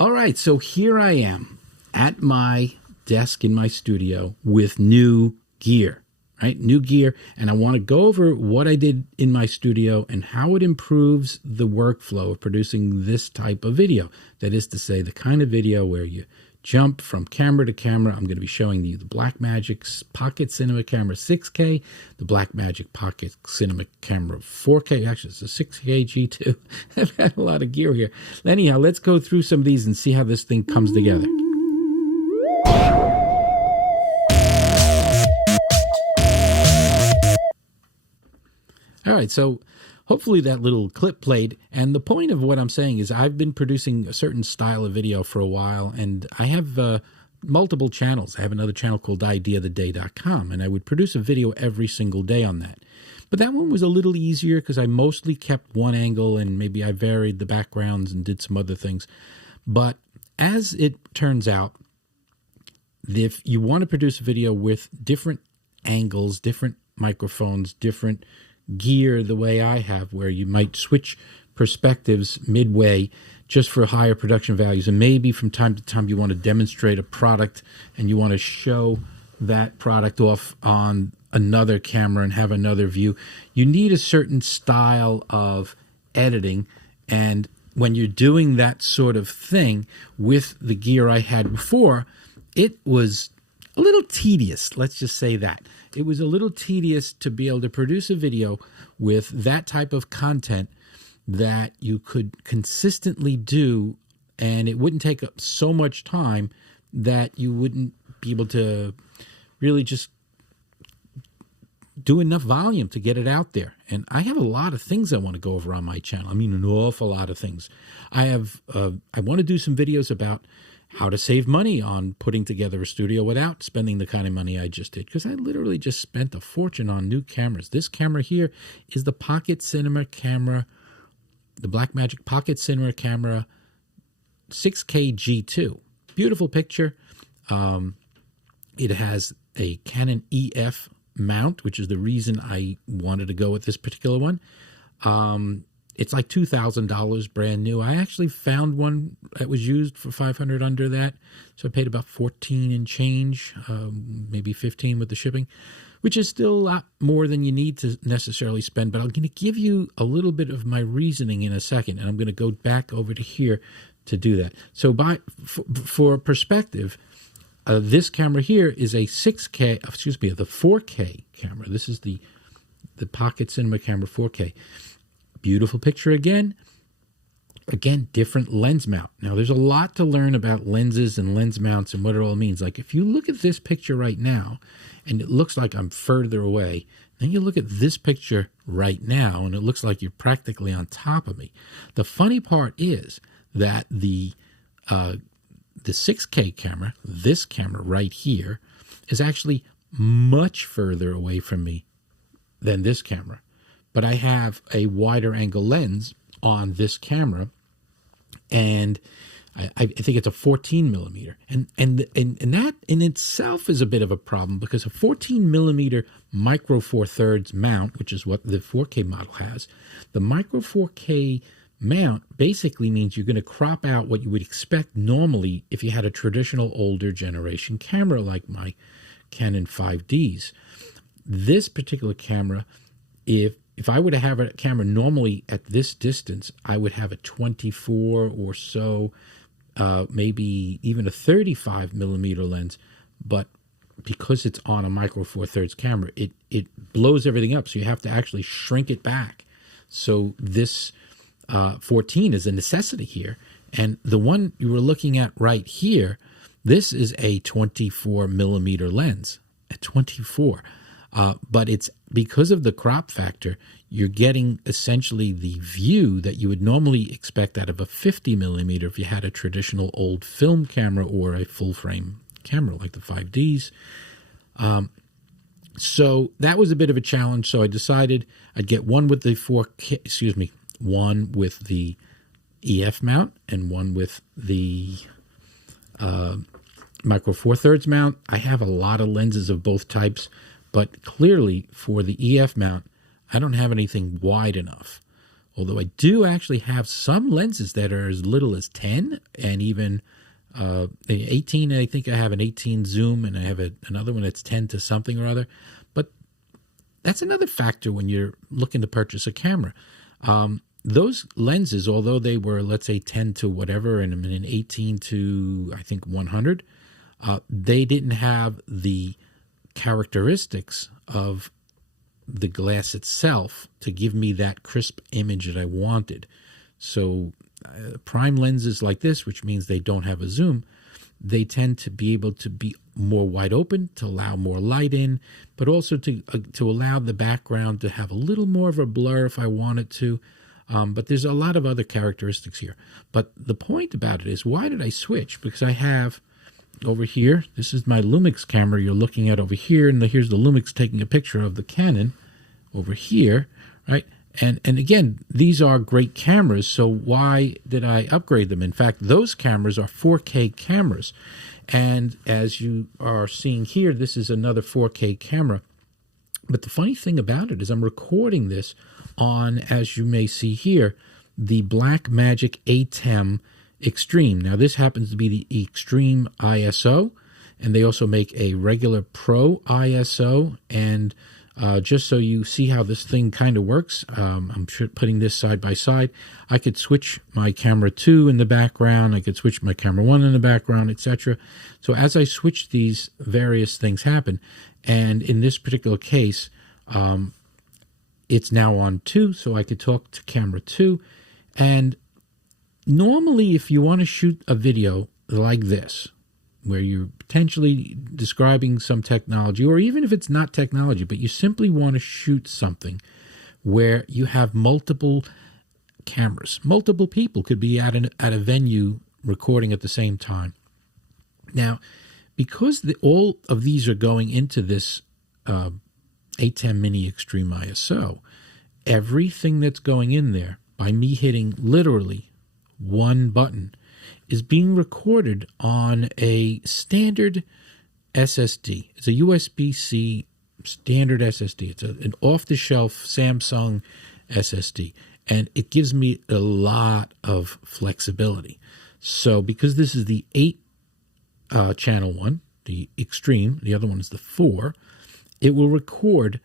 All right, so here I am at my desk in my studio with new gear, right? New gear, and I want to go over what I did in my studio and how it improves the workflow of producing this type of video. That is to say, the kind of video where you jump from camera to camera. I'm going to be showing you the Blackmagic Pocket Cinema Camera 6K, the Blackmagic Pocket Cinema Camera 4K. Actually, it's a 6K G2. I've had a lot of gear here. Anyhow, let's go through some of these and see how this thing comes together. All right, so hopefully that little clip played, and the point of what I'm saying is I've been producing a certain style of video for a while, and I have multiple channels. I have another channel called Ideaoftheday.com, and I would produce a video every single day on that. But that one was a little easier because I mostly kept one angle, and maybe I varied the backgrounds and did some other things. But as it turns out, if you want to produce a video with different angles, different microphones, different gear the way I have, where you might switch perspectives midway just for higher production values, and maybe from time to time you want to demonstrate a product and you want to show that product off on another camera and have another view, you need a certain style of editing. And when you're doing that sort of thing with the gear I had before, it was a little tedious, let's just say that. It was a little tedious to be able to produce a video with that type of content that you could consistently do, and it wouldn't take up so much time that you wouldn't be able to really just do enough volume to get it out there. And I have a lot of things I want to go over on my channel. I mean, an awful lot of things. I want to do some videos about how to save money on putting together a studio without spending the kind of money I just did, because I literally just spent a fortune on new cameras. This camera here is the Pocket Cinema Camera, the Blackmagic Pocket Cinema Camera 6K G2. Beautiful picture. It has a Canon EF mount, which is the reason I wanted to go with this particular one. It's like $2,000 brand new. I actually found one that was used for $500 under that. So I paid about $14 and change, maybe $15 with the shipping, which is still a lot more than you need to necessarily spend. But I'm going to give you a little bit of my reasoning in a second, and I'm going to go back over to here to do that. So for perspective, this camera here is a 6K, excuse me, the 4K camera. This is the Pocket Cinema Camera 4K. Beautiful picture again. Again, different lens mount. Now, there's a lot to learn about lenses and lens mounts and what it all means. Like, if you look at this picture right now, and it looks like I'm further away, then you look at this picture right now, and it looks like you're practically on top of me. The funny part is that the 6K camera, this camera right here, is actually much further away from me than this camera. But I have a wider angle lens on this camera, and I think it's a 14 millimeter. And that in itself is a bit of a problem, because a 14 millimeter micro four thirds mount, which is what the 4K model has, the micro 4K mount basically means you're going to crop out what you would expect normally if you had a traditional older generation camera like my Canon 5Ds. This particular camera, if I were to have a camera normally at this distance, I would have a 24 or so, maybe even a 35 millimeter lens. But because it's on a micro four thirds camera, it blows everything up. So you have to actually shrink it back. So this 14 is a necessity here. And the one you were looking at right here, this is a 24 millimeter lens, a 24. But it's because of the crop factor, you're getting essentially the view that you would normally expect out of a 50 millimeter if you had a traditional old film camera or a full frame camera like the 5Ds. So that was a bit of a challenge. So I decided I'd get one with the 4K, excuse me, one with the EF mount and one with the micro four thirds mount. I have a lot of lenses of both types. But clearly, for the EF mount, I don't have anything wide enough. although I do actually have some lenses that are as little as 10 and even 18. I think I have an 18 zoom, and I have another one that's 10 to something or other. But that's another factor when you're looking to purchase a camera. Those lenses, although they were, let's say, 10 to whatever, and an 18 to, I think, 100, they didn't have the characteristics of the glass itself to give me that crisp image that I wanted. So prime lenses like this, which means they don't have a zoom, they tend to be able to be more wide open, to allow more light in, but also to allow the background to have a little more of a blur if I wanted to. But there's a lot of other characteristics here. But the point about it is, why did I switch? Because I have over here, this is my Lumix camera you're looking at over here, and here's the Lumix taking a picture of the Canon over here, right? And again, these are great cameras, so why did I upgrade them? In fact, those cameras are 4K cameras. And as you are seeing here, this is another 4K camera. But the funny thing about it is I'm recording this on, as you may see here, the Blackmagic ATEM Extreme. Now, this happens to be the Extreme ISO, and they also make a regular Pro ISO. And just so you see how this thing kind of works, I'm putting this side by side. I could switch my camera 2 in the background. I could switch my camera 1 in the background, etc. So as I switch these, various things happen. And in this particular case, it's now on 2, so I could talk to camera 2. And normally, if you want to shoot a video like this, where you're potentially describing some technology, or even if it's not technology, but you simply want to shoot something where you have multiple cameras, multiple people could be at a venue recording at the same time. Now, because all of these are going into this ATEM Mini Extreme ISO, everything that's going in there, by me hitting literally one button, is being recorded on a standard SSD. It's a USB-C standard SSD. It's an off-the-shelf Samsung SSD, and it gives me a lot of flexibility. So because this is the 8-channel one, the Extreme, the other one is the 4, it will record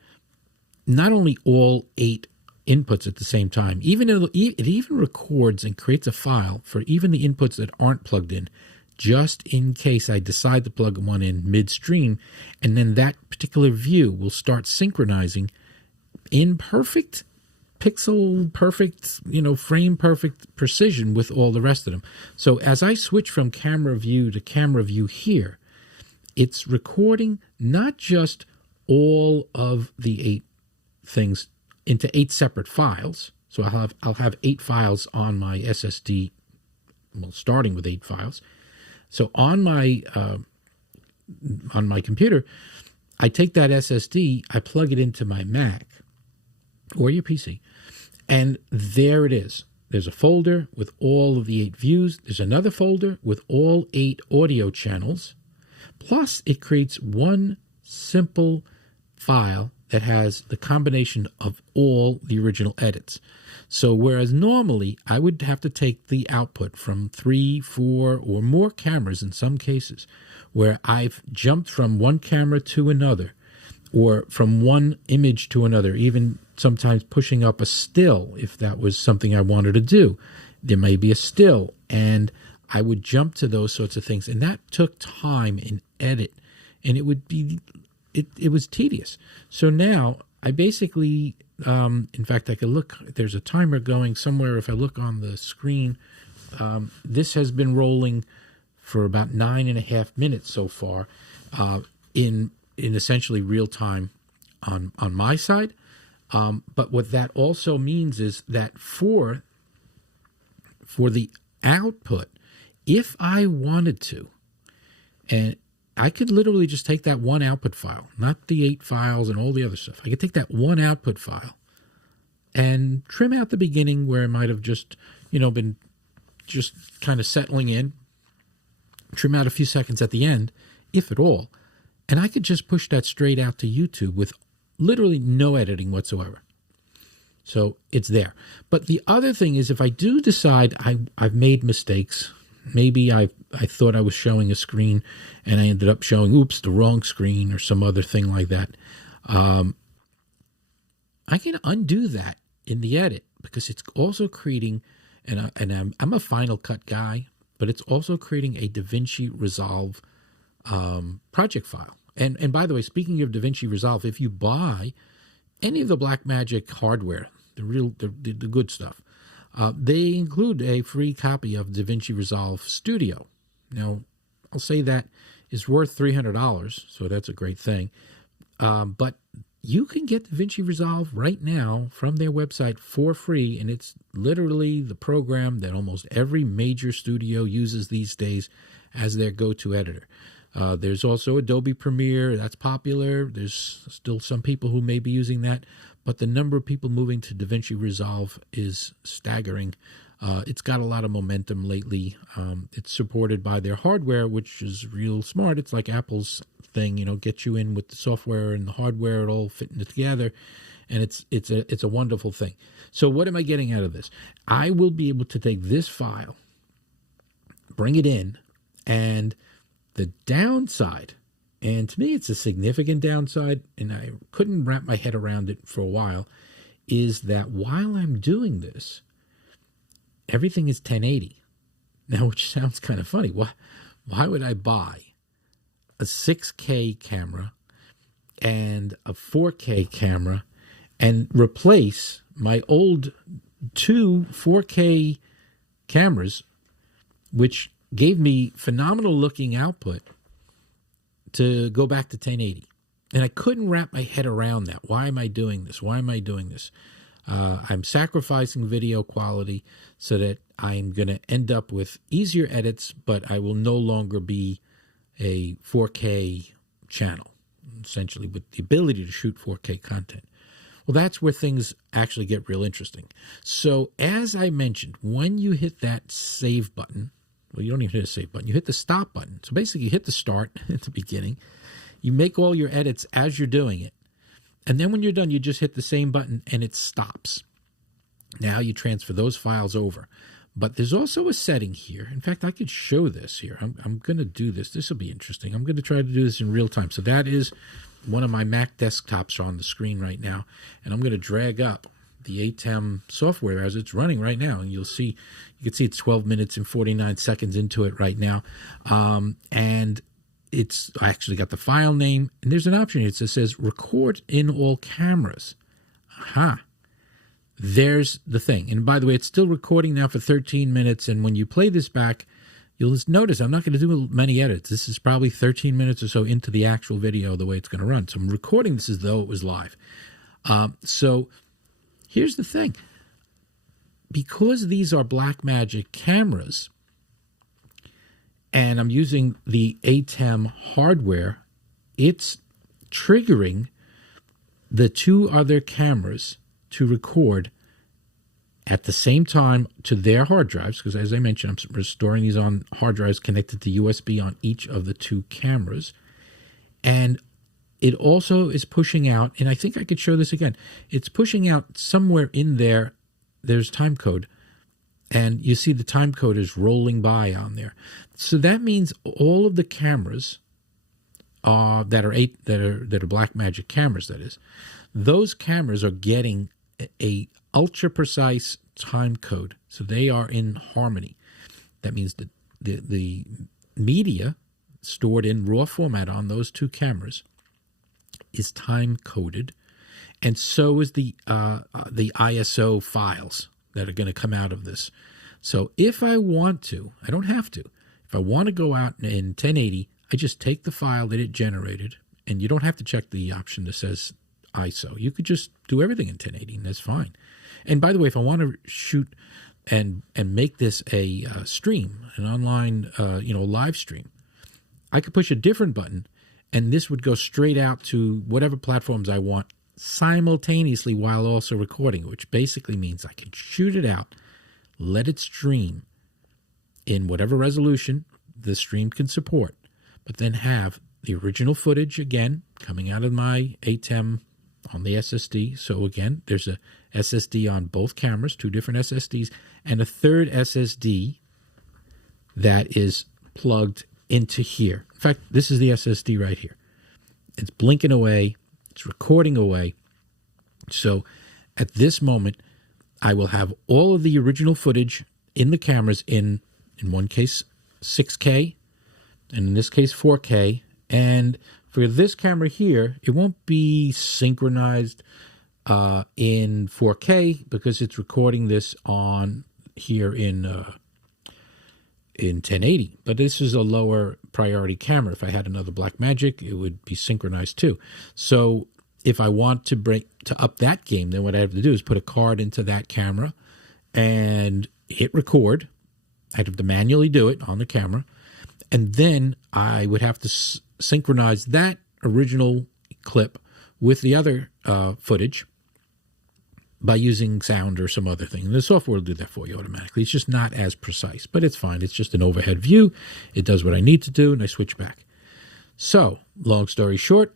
not only all 8 inputs at the same time. It even records and creates a file for even the inputs that aren't plugged in, just in case I decide to plug one in midstream, and then that particular view will start synchronizing in perfect pixel perfect, frame perfect precision with all the rest of them. So as I switch from camera view to camera view here, it's recording not just all of the 8 things into 8 separate files. So I'll have 8 files on my SSD, well, starting with 8 files. So on my computer, I take that SSD, I plug it into my Mac or your PC, and there it is. There's a folder with all of the 8 views. There's another folder with all 8 audio channels. Plus, it creates one simple file that has the combination of all the original edits. So whereas normally I would have to take the output from 3, 4, or more cameras in some cases, where I've jumped from one camera to another, or from one image to another, even sometimes pushing up a still if that was something I wanted to do. There may be a still, and I would jump to those sorts of things. And that took time in edit, and it was tedious. So now I basically, in fact, I could look, there's a timer going somewhere. If I look on the screen, this has been rolling for about 9.5 minutes so far, in essentially real time on my side. But what that also means is that for the output, if I wanted to, and I could literally just take that one output file, not the 8 files and all the other stuff. I could take that one output file and trim out the beginning where it might have just, been just kind of settling in, trim out a few seconds at the end, if at all, and I could just push that straight out to YouTube with literally no editing whatsoever. So it's there. But the other thing is, if I do decide I've made mistakes, maybe I thought I was showing a screen and I ended up showing, oops, the wrong screen or some other thing like that, I can undo that in the edit, because it's also creating, and I'm a Final Cut guy, but it's also creating a DaVinci Resolve project file. And by the way, speaking of DaVinci Resolve, if you buy any of the Blackmagic hardware, the good stuff, they include a free copy of DaVinci Resolve Studio. Now, I'll say that is worth $300, so that's a great thing. But you can get DaVinci Resolve right now from their website for free, and it's literally the program that almost every major studio uses these days as their go-to editor. There's also Adobe Premiere. That's popular. There's still some people who may be using that, but the number of people moving to DaVinci Resolve is staggering. It's got a lot of momentum lately. It's supported by their hardware, which is real smart. It's like Apple's thing, get you in with the software and the hardware, it all fitting together, and it's a wonderful thing. So what am I getting out of this? I will be able to take this file, bring it in, and the downside, and to me it's a significant downside, and I couldn't wrap my head around it for a while, is that while I'm doing this, everything is 1080. Now, which sounds kind of funny. Why would I buy a 6K camera and a 4K camera and replace my old 2 4K cameras, which gave me phenomenal looking output, to go back to 1080? And I couldn't wrap my head around that. Why am I doing this? Why am I doing this? I'm sacrificing video quality so that I'm going to end up with easier edits, but I will no longer be a 4K channel, essentially, with the ability to shoot 4K content. Well, that's where things actually get real interesting. So as I mentioned, when you hit that save button, well, you don't even hit a save button, you hit the stop button. So basically you hit the start at the beginning, you make all your edits as you're doing it, and then when you're done, you just hit the same button and it stops. Now you transfer those files over. But there's also a setting here. In fact, I could show this here. I'm going to do this. This will be interesting. I'm going to try to do this in real time. So that is one of my Mac desktops on the screen right now. And I'm going to drag up the ATEM software as it's running right now. And you can see it's 12 minutes and 49 seconds into it right now. And I actually got the file name. And there's an option here that says record in all cameras. Aha. There's the thing. And by the way, it's still recording now for 13 minutes. And when you play this back, you'll notice I'm not going to do many edits. This is probably 13 minutes or so into the actual video, the way it's going to run. So I'm recording this as though it was live. So here's the thing. Because these are Blackmagic cameras, and I'm using the ATEM hardware, it's triggering the 2 other cameras to record at the same time to their hard drives, because as I mentioned, I'm storing these on hard drives connected to USB on each of the 2 cameras. And it also is pushing out, and I think I could show this again, it's pushing out somewhere in there, there's time code, and you see the time code is rolling by on there. So that means all of the cameras that are Blackmagic cameras, that is, those cameras are getting a ultra precise time code, so they are in harmony. That means that the media stored in RAW format on those 2 cameras is time coded, and so is the ISO files that are going to come out of this. So if I want to, I don't have to. If I want to go out in 1080, I just take the file that it generated, and you don't have to check the option that says ISO. You could just do everything in 1080, and that's fine. And by the way, if I want to shoot and make this a stream, an online live stream, I could push a different button, and this would go straight out to whatever platforms I want simultaneously while also recording, which basically means I can shoot it out, let it stream in whatever resolution the stream can support, but then have the original footage again coming out of my ATEM on the SSD. So again, there's SSD on both cameras, 2 different SSDs, and a third SSD that is plugged into here. In fact, this is the SSD right here. It's blinking away. It's recording away. So at this moment, I will have all of the original footage in the cameras in one case, 6K, and in this case, 4K. And for this camera here, it won't be synchronized in 4K because it's recording this on here in 1080. But this is a lower priority camera. If I had another Blackmagic, it would be synchronized too. So if I want to up that game, then what I have to do is put a card into that camera and hit record. I'd have to manually do it on the camera. And then I would have to synchronize that original clip with the other footage by using sound or some other thing. And the software will do that for you automatically. It's just not as precise, but it's fine. It's just an overhead view. It does what I need to do, and I switch back. So, long story short,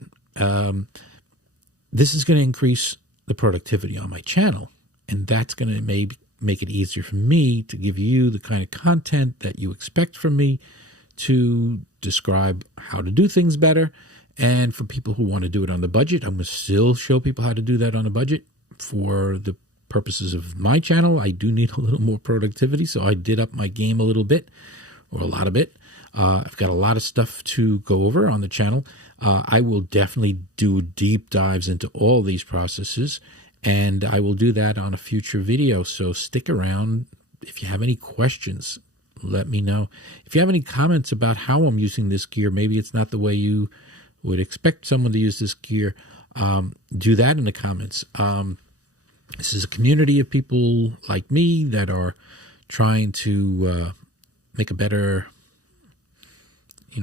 this is going to increase the productivity on my channel, and that's going to make it easier for me to give you the kind of content that you expect from me, to describe how to do things better. And for people who want to do it on the budget, I'm going to still show people how to do that on a budget. For the purposes of my channel, I do need a little more productivity, so I did up my game a little bit, or a lot of it. I've got a lot of stuff to go over on the channel. I will definitely do deep dives into all these processes, and I will do that on a future video, so stick around. If you have any questions, let me know. If you have any comments about how I'm using this gear, maybe it's not the way you would expect someone to use this gear, do that in the comments. This is a community of people like me that are trying to make a better,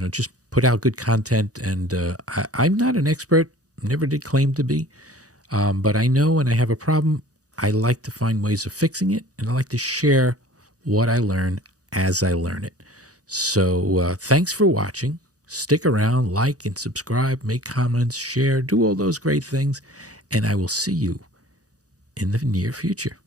just put out good content. And I'm not an expert, never did claim to be, but I know when I have a problem, I like to find ways of fixing it, and I like to share what I learn as I learn it. So thanks for watching. Stick around, like and subscribe, make comments, share, do all those great things, and I will see you in the near future.